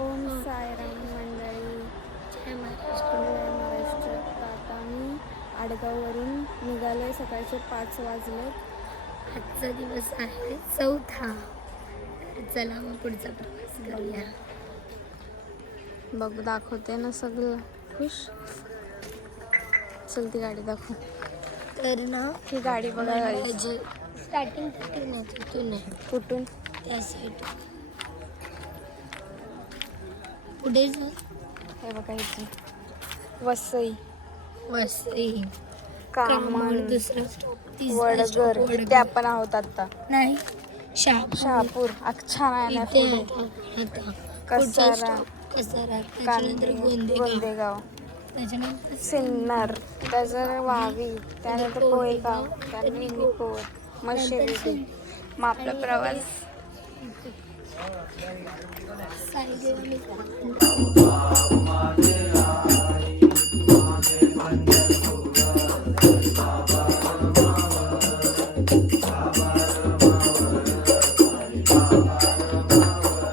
ओम साईराम मंडळी, जय महाराष्ट्र. जय महाराष्ट्र. आता आम्ही आडगाववरून निघालोय. सकाळचे 5 वाजले. आजचा दिवस आहे 4था. तर चला मग पुढचा प्रवास करूया. बघ दाखवते ना सगळं. खुश. चल ती गाडी दाखव. तर ना ही गाडी बघा. स्टार्टिंग तिथून आहे, तिथून आहे, कुठून? त्या साईड पुढे जा. हे बघा इथे वसई, वसई, कामन, दुसरा स्टॉप, वडगर. इथे आपण आहोत आता. नाही, शहापूर. छान आहे ना. इथे पुढे आता कसारा, कसारा, त्याच्यानंतर गोंदेगाव, त्याच्यानंतर सिन्नर, त्याच्यानंतर वावी, त्यानंतर पोहेगाव, त्यानंतर पोर, मशिर्डी. मग आपला प्रवास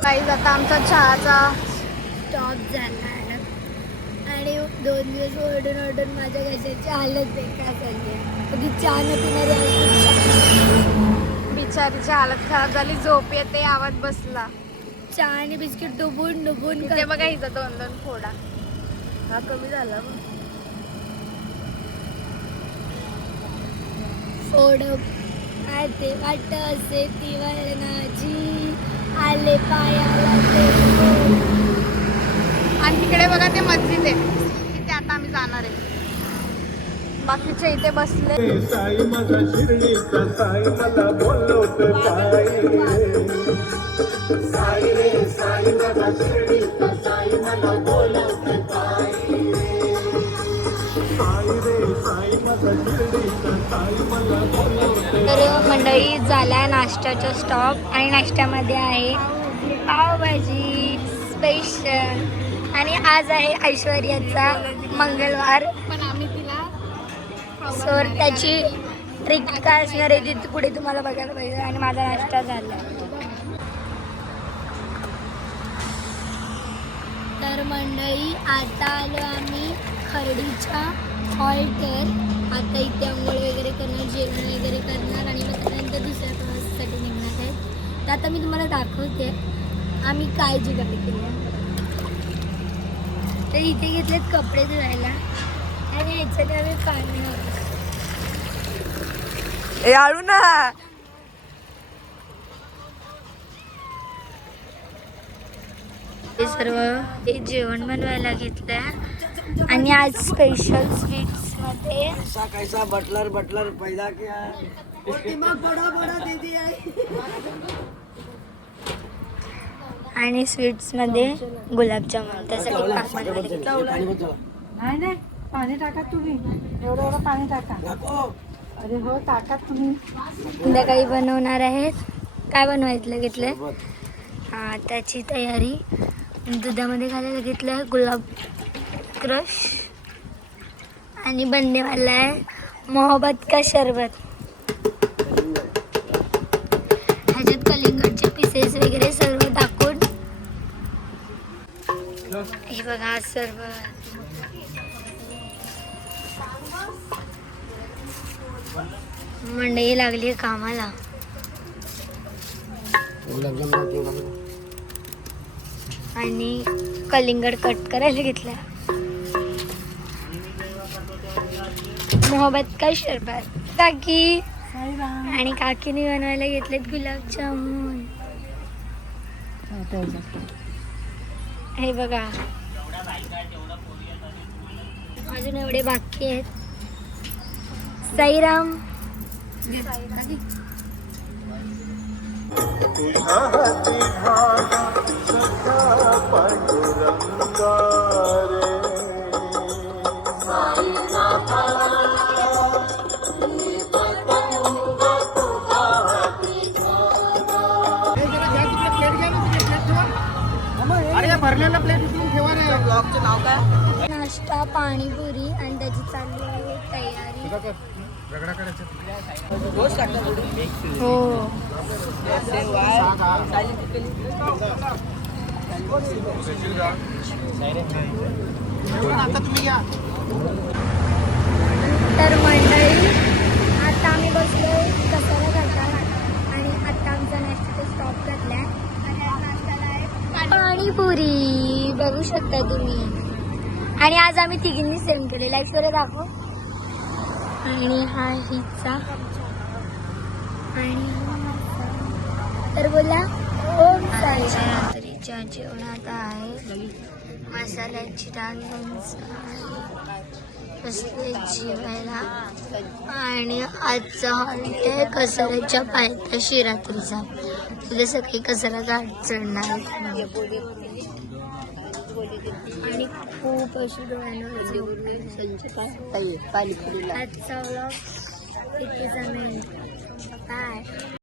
काही आता आमचा चहाचा स्टॉप झाला आहे आणि 2 दिवस ओरडून माझ्या घशाची हालत बेकार झाली आहे. कधी चहा न पिणारी बिचारीची हालत खराब झाली. झोप येते, आवाज बसला. चहा आणि बिस्किट डुबून इथे बघा इथं 2 फोडा. हा कमी झाला मग. फोड ते वाट असे ती वळणाची आले पायाला ते. आणि तिकडे बघा ते मस्जिद आहे, तिथे आता आम्ही जाणार आहे. बाकीचे इथे बसले. साई माझा शिर्डीचा साई मला बोलवते साई रे साई माझा शिर्डीचा साई मला बोलवते साई रे साई माझा शिर्डीचा साई मला बोलवते. तर मंडळी झाला नाश्त्याचा स्टॉप आणि नाश्त्यामध्ये आहे पावभाजी स्पेशल. आणि आज आहे ऐश्वर्याचा मंगळवार. पण आम्ही तिला सो त्याची ट्रिक काय असणार आहे ती पुढे तुम्हाला बघायला पाहिजे. आणि माझा नाश्ता झाला. तर मंडळी आता आलो आम्ही खर्डीच्या हॉल्टवर. आता इथे आंघोळ वगैरे करणार, जेवण वगैरे करणार आणि मग त्यानंतर दुसऱ्या प्रवासासाठी निघणार आहेत. तर आता मी तुम्हाला दाखवते आम्ही काय जुगाड केली. तर इथे घेतलेत कपडे धुवायला आणि ह्याच्याने आम्ही पाणी आळू ना. हे सर्व हे जेवण बनवायला घेतलंय. आणि आज स्पेशल स्वीट्स मध्ये कैसा बटलर पैदा किया आणि स्वीट्स मध्ये गुलाबजामुन. त्यासाठी नाही पाणी टाका तुम्ही. एवढं पाणी टाका. अरे हो टाका तुम्ही. संध्याकाळी बनवणार आहेत. काय बनवायचं घेतलंय? हा, त्याची तयारी. दुधामध्ये घालायला घेतलंय गुलाब क्रश आणि बननेवाला आहे मोहब्बत का शरबत. ह्याच्यात कलिंगडचे पीसेस वगैरे सर्व टाकून हे बघा सर्व. मंडई लागली कामाला. आणि कलिंगड कट करायला घेतला. मोहब्बत का शरबत काकी. आणि काकीने बनवायला घेतलेत गुलाबजामुन. हे बघा अजून एवढे बाकी आहेत. साईराम. तुझ्या हाती घाला सखा पांडुरंगा रे. अरे भरलेला प्लेट उचलून ठेवा रे. ब्लॉगचं नाव काय? नाश्ता पाणीपुरी आणि त्याची चालली आहे तयारी. हो. आता तुम्ही घ्या. तर मंडळी आता आम्ही बसलो कसाला घाटात आणि आता आमचा नेक्स्ट स्टॉप घेतलाय पाणीपुरी बघू शकता तुम्ही. आणि आज आम्ही तिघींनी सेम केलेला ऐश्वर्या दाखव. आणि हा हिचा आणि तर बोला ओम साईच्या रात्रीच्या जेवणात आहे मसाल्याची डाळ बसले जेवायला. आणि आजचा हॉलिडे आहे कसाऱ्याच्या पायथ्याशी रात्रीचा. तिथे सगळी कसारा घाट चढणार आणि खूप अशी डोळ्यांवर आजचा व्लॉग इथेच आम्ही बाय.